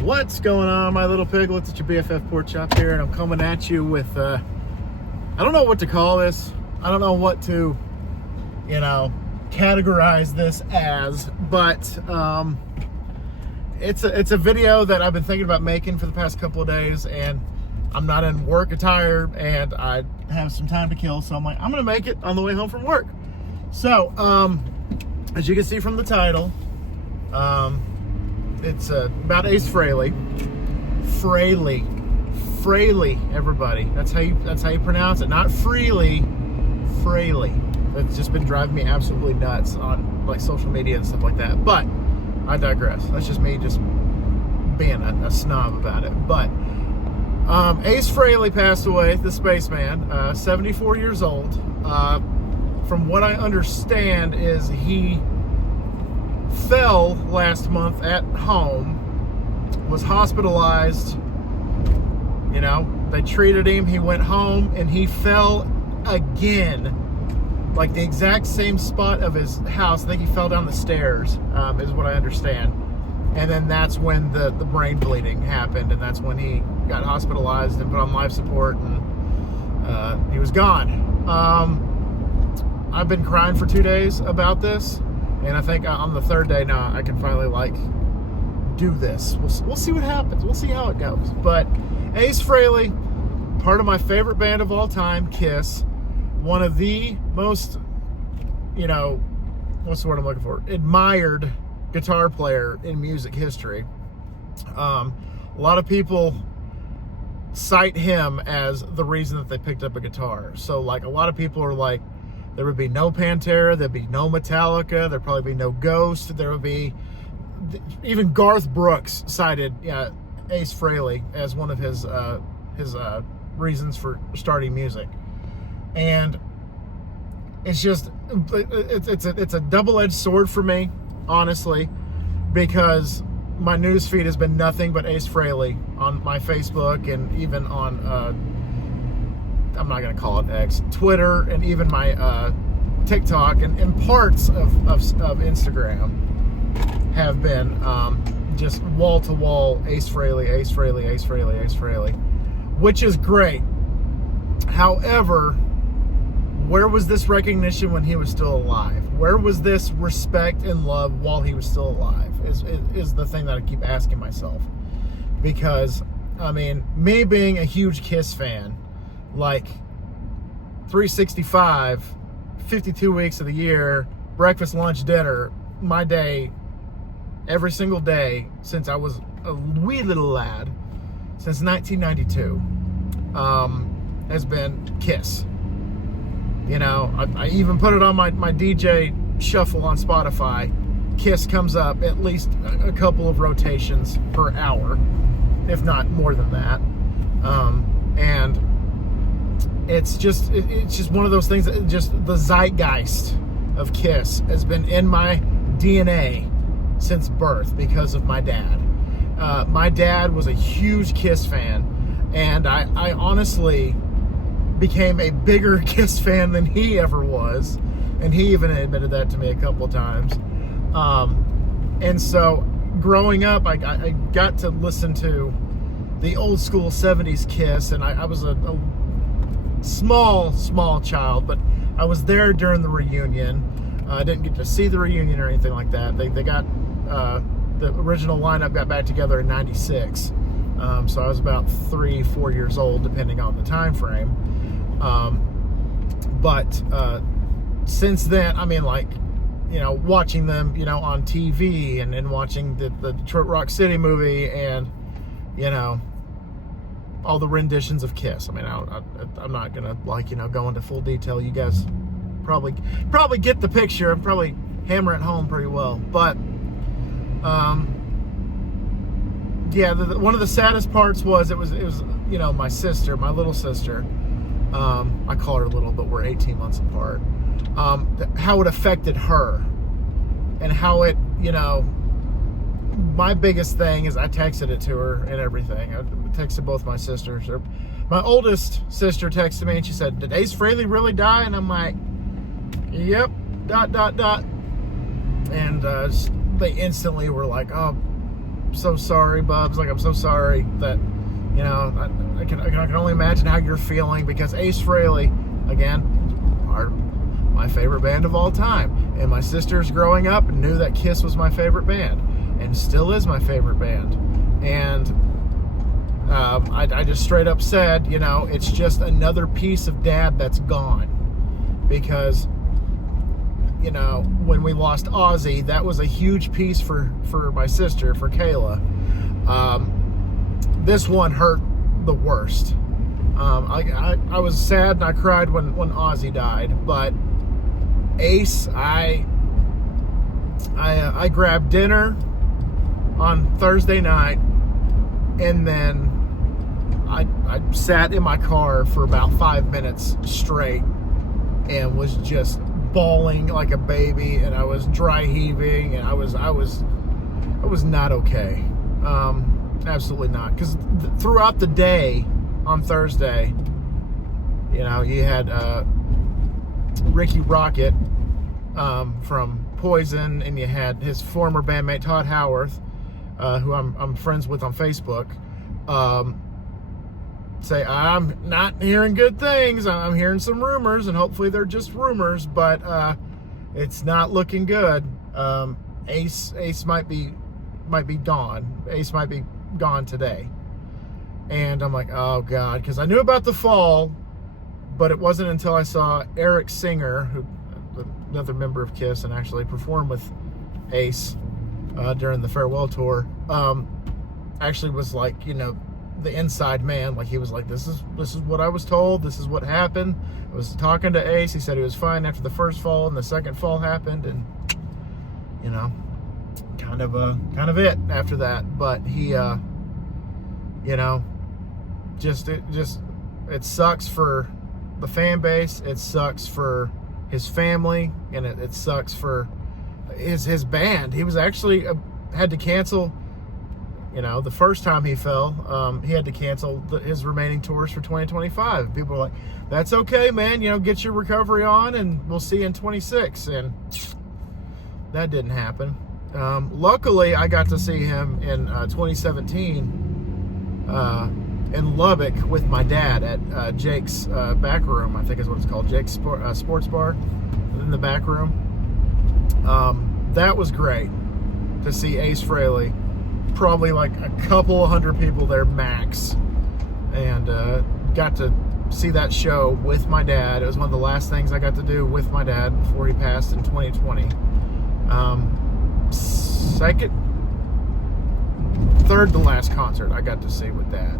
What's going on, my little piglets? It's your BFF Pork Chop here, and I'm coming at you with, I don't know what to call this. I don't know what to, categorize this as, but it's a video that I've been thinking about making for the past couple of days, and I'm not in work attire, and I have some time to kill, so I'm like, I'm going to make it on the way home from work. So, as you can see from the title, it's about Ace Frehley. Frehley, everybody. That's how you pronounce it. Not Freely, Frehley. That's just been driving me absolutely nuts on like social media and stuff like that. But I digress. That's just me just being a snob about it. But Ace Frehley passed away, the Spaceman, 74 years old. From what I understand is he fell last month at home, was hospitalized. They treated him, he went home, and he fell again, like the exact same spot of his house. I think he fell down the stairs, is what I understand. And then that's when the brain bleeding happened, and that's when he got hospitalized and put on life support, and he was gone. I've been crying for 2 days about this, and I think on the third day now I can finally do this. We'll see what happens. We'll see how it goes. But Ace Frehley, part of my favorite band of all time, Kiss, one of the most, what's the word I'm looking for? Admired guitar player in music history. A lot of people cite him as the reason that they picked up a guitar. So a lot of people are like, there would be no Pantera, there'd be no Metallica, there'd probably be no Ghost, there would be, even Garth Brooks cited Ace Frehley as one of his reasons for starting music. And it's just, it's a double-edged sword for me, honestly, because my news feed has been nothing but Ace Frehley on my Facebook, and even on I'm not going to call it X, Twitter, and even my TikTok, and parts of Instagram have been just wall-to-wall Ace Frehley, Ace Frehley, Ace Frehley, Ace Frehley, which is great. However, where was this recognition when he was still alive? Where was this respect and love while he was still alive is the thing that I keep asking myself. Because, me being a huge Kiss fan, 365, 52 weeks of the year, breakfast, lunch, dinner, my day, every single day since I was a wee little lad, since 1992, has been Kiss. I even put it on my DJ shuffle on Spotify. Kiss comes up at least a couple of rotations per hour, if not more than that. And it's just one of those things that just the zeitgeist of Kiss has been in my DNA since birth because of my dad. My dad was a huge Kiss fan, and I honestly became a bigger Kiss fan than he ever was, and he even admitted that to me a couple of times. And so growing up, I got to listen to the old school 70s Kiss, and I was a small child, but I was there during the reunion. I didn't get to see the reunion or anything like that. They got the original lineup got back together in '96, so I was about 3-4 years old, depending on the time frame. But since then, watching them, on TV, and watching the Detroit Rock City movie, and all the renditions of Kiss. I'm not gonna go into full detail. You guys probably get the picture and probably hammer it home pretty well. But one of the saddest parts was it was my sister, my little sister. I call her little, but we're 18 months apart. How it affected her, and how it, my biggest thing is I texted it to her and everything. I texted both my sisters. My oldest sister texted me and she said, "Did Ace Frehley really die?" And I'm like, "Yep, ... And they instantly were like, "Oh, so sorry, Bubs. Like, I'm so sorry that, you know, I can only imagine how you're feeling, because Ace Frehley, again, are my favorite band of all time. And my sisters growing up knew that Kiss was my favorite band, and still is my favorite band. And I just straight up said, you know, it's just another piece of Dad that's gone. Because, you know, when we lost Ozzy, that was a huge piece for my sister, for Kayla. This one hurt the worst. I was sad and I cried when Ozzy died, but Ace, I grabbed dinner on Thursday night, and then I sat in my car for about 5 minutes straight and was just bawling like a baby, and I was dry heaving, and I was not okay. Absolutely not. Because throughout the day on Thursday, you know, you had Ricky Rocket from Poison, and you had his former bandmate Todd Howarth, who I'm friends with on Facebook, say, I'm not hearing good things. I'm hearing some rumors, and hopefully they're just rumors, but it's not looking good. Ace might be gone. Ace might be gone today. And I'm like, oh God, because I knew about the fall, but it wasn't until I saw Eric Singer, who another member of Kiss and actually performed with Ace during the farewell tour, actually was like, you know, the inside man. Like, he was like, this is what I was told, this is what happened. I was talking to Ace, he said he was fine after the first fall, and the second fall happened, and, you know, kind of it after that. But he you know, it sucks for the fan base, it sucks for his family, and it sucks for his band. He was actually had to cancel, you know, the first time he fell, he had to cancel his remaining tours for 2025. People were like, that's okay, man, you know, get your recovery on, and we'll see you in 26. And that didn't happen. Luckily, I got to see him in 2017 in Lubbock with my dad at Jake's back room, I think is what it's called, Jake's Sports Bar in the back room. That was great to see Ace Frehley. Probably like a couple of hundred people there max, and got to see that show with my dad. It was one of the last things I got to do with my dad before he passed in 2020. Third to last concert I got to see with Dad,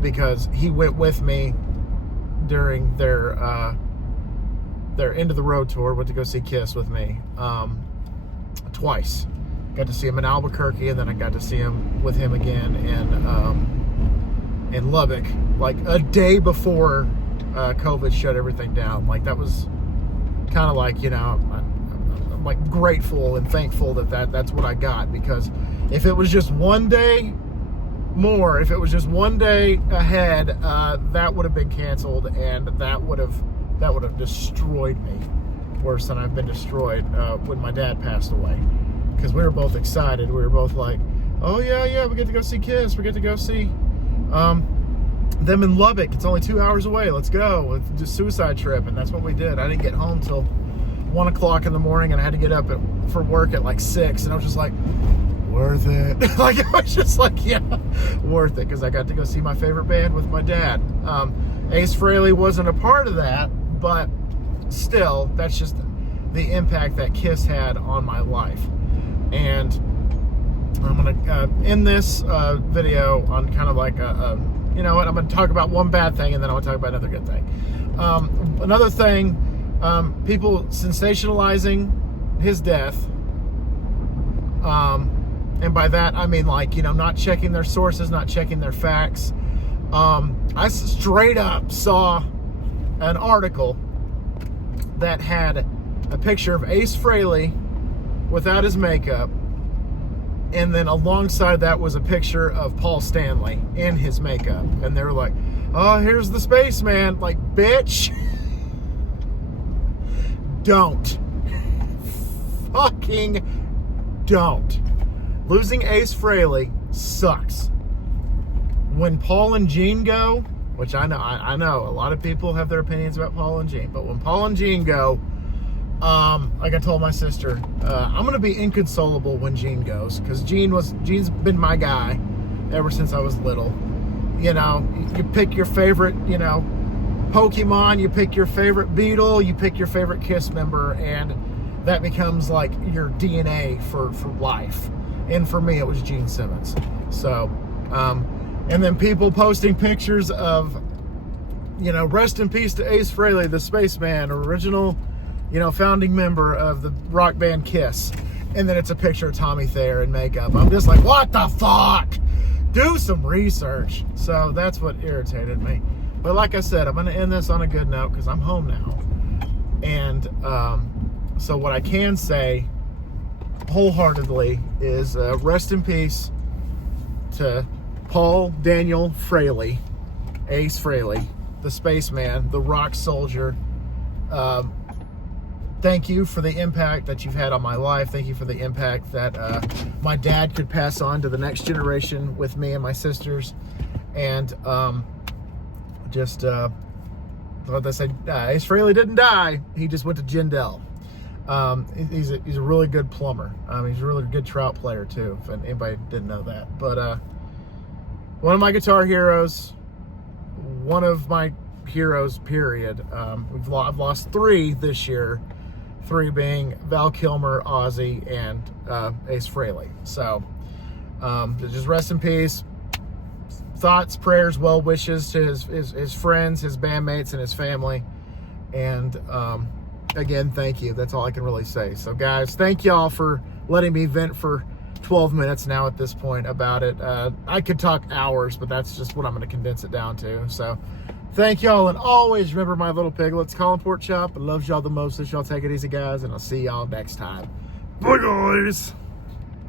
because he went with me during their end of the road tour. Went to go see Kiss with me twice. Got to see him in Albuquerque, and then I got to see him with him again in Lubbock, like a day before COVID shut everything down. Like, that was kind of like, you know, I'm like grateful and thankful that's what I got, because if it was just one day more, if it was just one day ahead, that would have been canceled, and that would have destroyed me worse than I've been destroyed when my dad passed away. Because we were both excited. We were both like, oh yeah, we get to go see Kiss. We get to go see them in Lubbock. It's only 2 hours away. Let's go. It's just suicide trip. And that's what we did. I didn't get home till 1 o'clock in the morning, and I had to get up for work at like 6. And I was just like, worth it. Like, I was just like, yeah, worth it, because I got to go see my favorite band with my dad. Ace Frehley wasn't a part of that, but still, that's just the impact that Kiss had on my life. And I'm going to end this video on kind of like you know what, I'm going to talk about one bad thing, and then I'm going to talk about another good thing. Another thing, people sensationalizing his death, and by that I mean, like, you know, not checking their sources, not checking their facts. I straight up saw an article that had a picture of Ace Frehley without his makeup, and then alongside that was a picture of Paul Stanley in his makeup, and they were like, oh, here's the Spaceman. Like, bitch, don't. Fucking don't. losing Ace Frehley sucks. When Paul and Gene go, which I know a lot of people have their opinions about Paul and Gene, but when Paul and Gene go, like I told my sister, I'm gonna be inconsolable when Gene goes, because Gene's been my guy ever since I was little. You know, you pick your favorite, you know, Pokemon, you pick your favorite Beatle, you pick your favorite Kiss member, and that becomes like your DNA for life. And for me, it was Gene Simmons. So, and then people posting pictures of, you know, rest in peace to Ace Frehley, the Spaceman, original, you know, founding member of the rock band Kiss. And then it's a picture of Tommy Thayer in makeup. I'm just like, what the fuck? Do some research. So that's what irritated me. But like I said, I'm going to end this on a good note because I'm home now. And so what I can say wholeheartedly is rest in peace to Paul Daniel Frehley, Ace Frehley, the Spaceman, the rock soldier. Thank you for the impact that you've had on my life. Thank you for the impact that my dad could pass on to the next generation with me and my sisters. And just what they said, Ace Frehley didn't die. He just went to Jindal. He's a really good plumber. He's a really good trout player too, if anybody didn't know that. But one of my guitar heroes, one of my heroes, period. I've lost 3 this year. 3 being Val Kilmer, Ozzy, and Ace Frehley. So just rest in peace. Thoughts, prayers, well wishes to his friends, his bandmates, and his family. And again, thank you. That's all I can really say. So guys, thank y'all for letting me vent for 12 minutes now at this point about it. I could talk hours, but that's just what I'm going to condense it down to. So thank y'all, and always remember my little piglets, Colin Pork Chop. I love y'all the most. Y'all take it easy, guys, and I'll see y'all next time. Bye, guys.